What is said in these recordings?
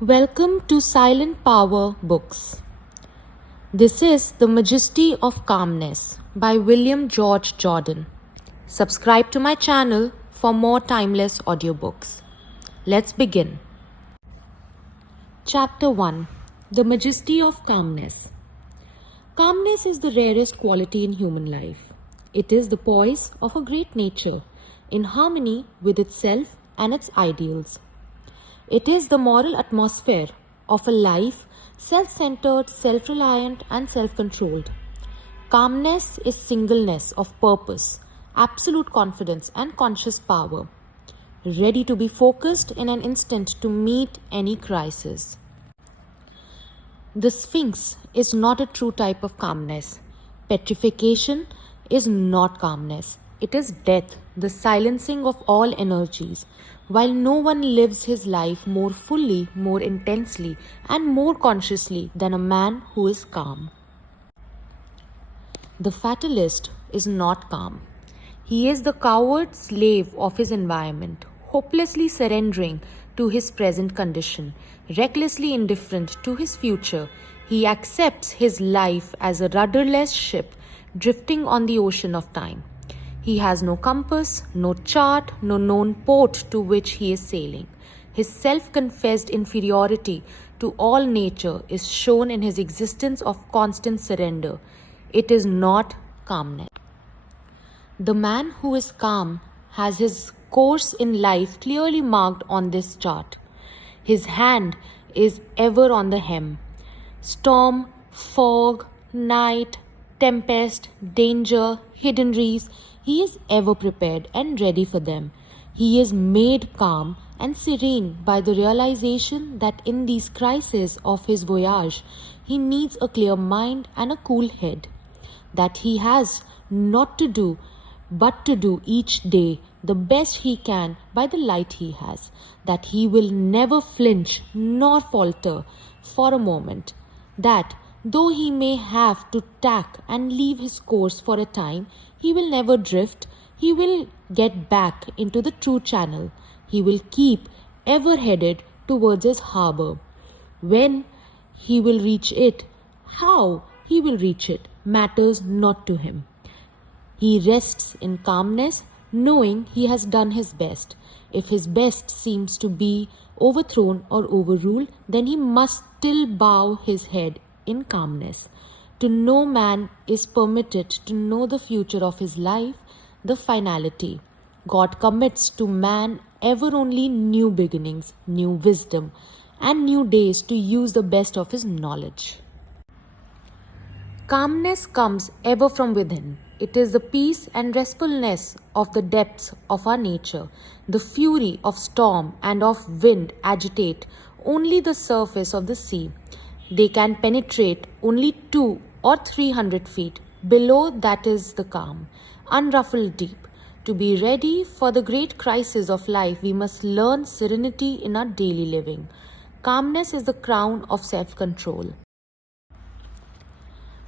Welcome to SilentPower Books. This is The Majesty of Calmness by William George Jordan. Subscribe to my channel for more timeless audiobooks. Let's begin. Chapter 1 The Majesty of Calmness. Calmness is the rarest quality in human life. It is the poise of a great nature, in harmony with itself and its ideals. It is the moral atmosphere of a life self-centered, self-reliant and self-controlled. Calmness is singleness of purpose, absolute confidence and conscious power, ready to be focused in an instant to meet any crisis. The Sphinx is not a true type of calmness. Petrification is not calmness. It is death, the silencing of all energies, while no one lives his life more fully, more intensely, and more consciously than a man who is calm. The fatalist is not calm. He is the coward slave of his environment, hopelessly surrendering to his present condition, recklessly indifferent to his future. He accepts his life as a rudderless ship drifting on the ocean of time. He has no compass, no chart, no known port to which he is sailing. His self-confessed inferiority to all nature is shown in his existence of constant surrender. It is not calmness. The man who is calm has his course in life clearly marked on this chart. His hand is ever on the helm. Storm, fog, night, tempest, danger, hidden reefs, he is ever prepared and ready for them. He is made calm and serene by the realization that in these crises of his voyage, he needs a clear mind and a cool head. That he has not to do, but to do each day the best he can by the light he has. That he will never flinch nor falter for a moment. That though he may have to tack and leave his course for a time, he will never drift. He will get back into the true channel. He will keep ever headed towards his harbor. When he will reach it, how he will reach it, matters not to him. He rests in calmness, knowing he has done his best. If his best seems to be overthrown or overruled, then he must still bow his head in calmness. To no man is permitted to know the future of his life, the finality. God commits to man ever only new beginnings, new wisdom, and new days to use the best of his knowledge. Calmness comes ever from within. It is the peace and restfulness of the depths of our nature. The fury of storm and of wind agitate only the surface of the sea. They can penetrate only 200 or 300 feet. Below that is the calm, unruffled deep. To be ready for the great crisis of life, we must learn serenity in our daily living. Calmness is the crown of self-control.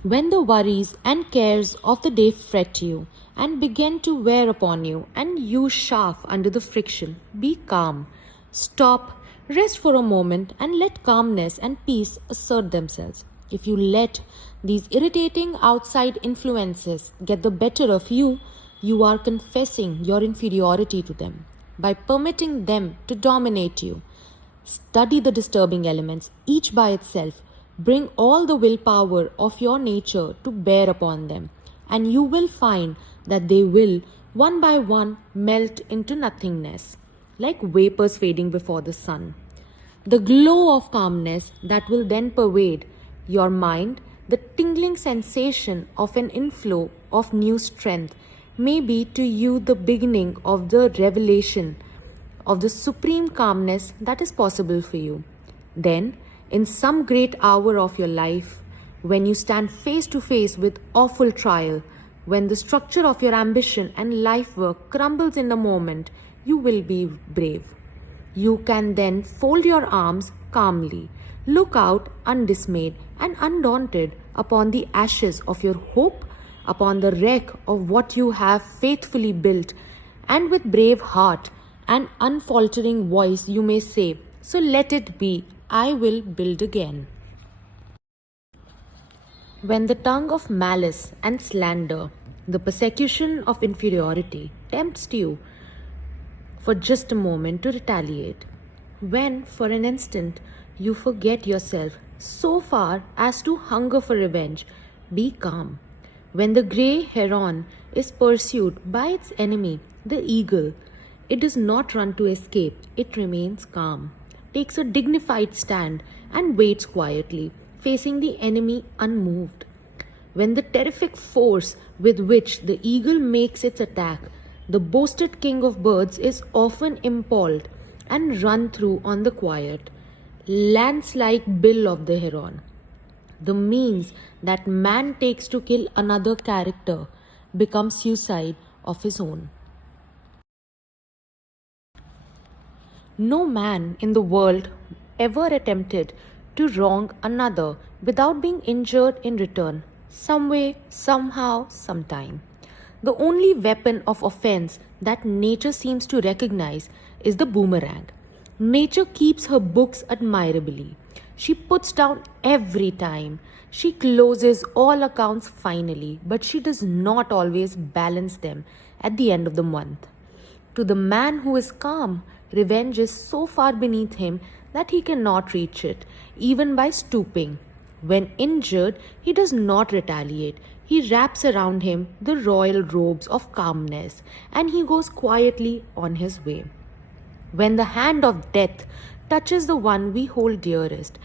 When the worries and cares of the day fret you and begin to wear upon you and you chafe under the friction, be calm. Stop, rest for a moment and let calmness and peace assert themselves. If you let these irritating outside influences get the better of you, you are confessing your inferiority to them by permitting them to dominate you. Study the disturbing elements, each by itself. Bring all the willpower of your nature to bear upon them, and you will find that they will, one by one, melt into nothingness, like vapors fading before the sun. The glow of calmness that will then pervade your mind, the tingling sensation of an inflow of new strength, may be to you the beginning of the revelation of the supreme calmness that is possible for you. Then, in some great hour of your life, when you stand face to face with awful trial, when the structure of your ambition and life work crumbles in a moment, you will be brave. You can then fold your arms calmly, look out undismayed and undaunted upon the ashes of your hope, upon the wreck of what you have faithfully built, and with brave heart and unfaltering voice you may say, "So let it be, I will build again. When the tongue of malice and slander, the persecution of inferiority, tempts you for just a moment to retaliate, when for an instant you forget yourself so far as to hunger for revenge, be calm. When the grey heron is pursued by its enemy, the eagle, it does not run to escape, it remains calm, takes a dignified stand, and waits quietly, facing the enemy unmoved. When the terrific force with which the eagle makes its attack, the boasted king of birds is often impaled and run through on the quiet, lance like bill of the heron. The means that man takes to kill another character becomes suicide of his own. No man in the world ever attempted to wrong another without being injured in return, some way, somehow, sometime. The only weapon of offense that nature seems to recognize is the boomerang. Nature keeps her books admirably. She puts down every time. She closes all accounts finally, but she does not always balance them at the end of the month. To the man who is calm, revenge is so far beneath him that he cannot reach it, even by stooping. When injured, he does not retaliate. He wraps around him the royal robes of calmness, and he goes quietly on his way. When the hand of death touches the one we hold dearest,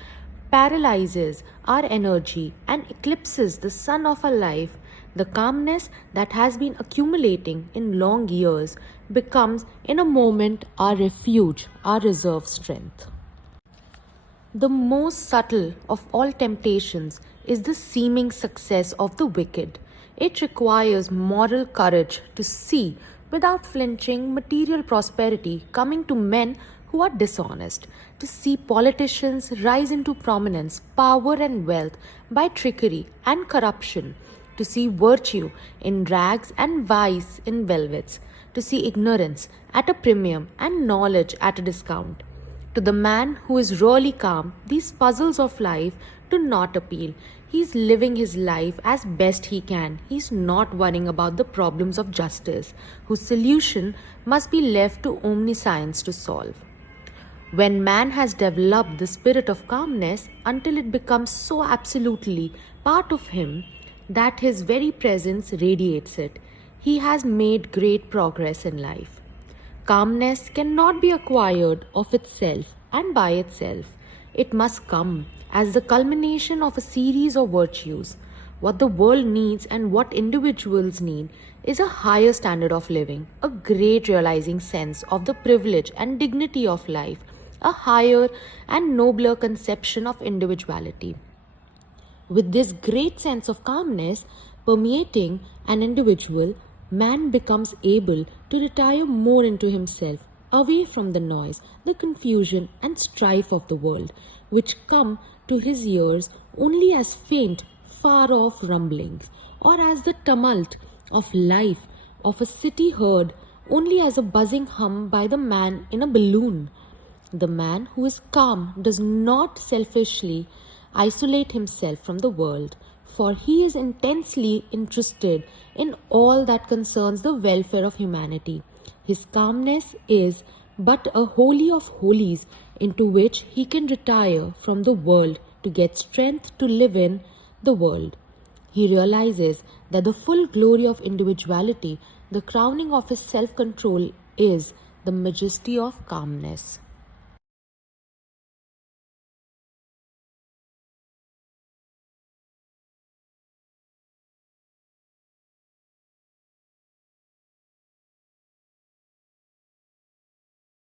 paralyzes our energy, and eclipses the sun of our life, the calmness that has been accumulating in long years becomes in a moment our refuge, our reserve strength. The most subtle of all temptations is the seeming success of the wicked. It requires moral courage to see without flinching material prosperity coming to men who are dishonest, to see politicians rise into prominence, power, and wealth by trickery and corruption, to see virtue in rags and vice in velvets, to see ignorance at a premium and knowledge at a discount. To the man who is really calm, these puzzles of life do not appeal. He is living his life as best he can. He is not worrying about the problems of justice, whose solution must be left to omniscience to solve. When man has developed the spirit of calmness until it becomes so absolutely part of him that his very presence radiates it, he has made great progress in life. Calmness cannot be acquired of itself and by itself. It must come as the culmination of a series of virtues. What the world needs and what individuals need is a higher standard of living, a great realizing sense of the privilege and dignity of life, a higher and nobler conception of individuality. With this great sense of calmness permeating an individual, man becomes able to retire more into himself, away from the noise, the confusion, and strife of the world, which come to his ears only as faint, far off rumblings, or as the tumult of life of a city heard only as a buzzing hum by the man in a balloon. The man who is calm does not selfishly isolate himself from the world, for he is intensely interested in all that concerns the welfare of humanity. His calmness is but a holy of holies into which he can retire from the world to get strength to live in the world. He realizes that the full glory of individuality, the crowning of his self-control, is the majesty of calmness.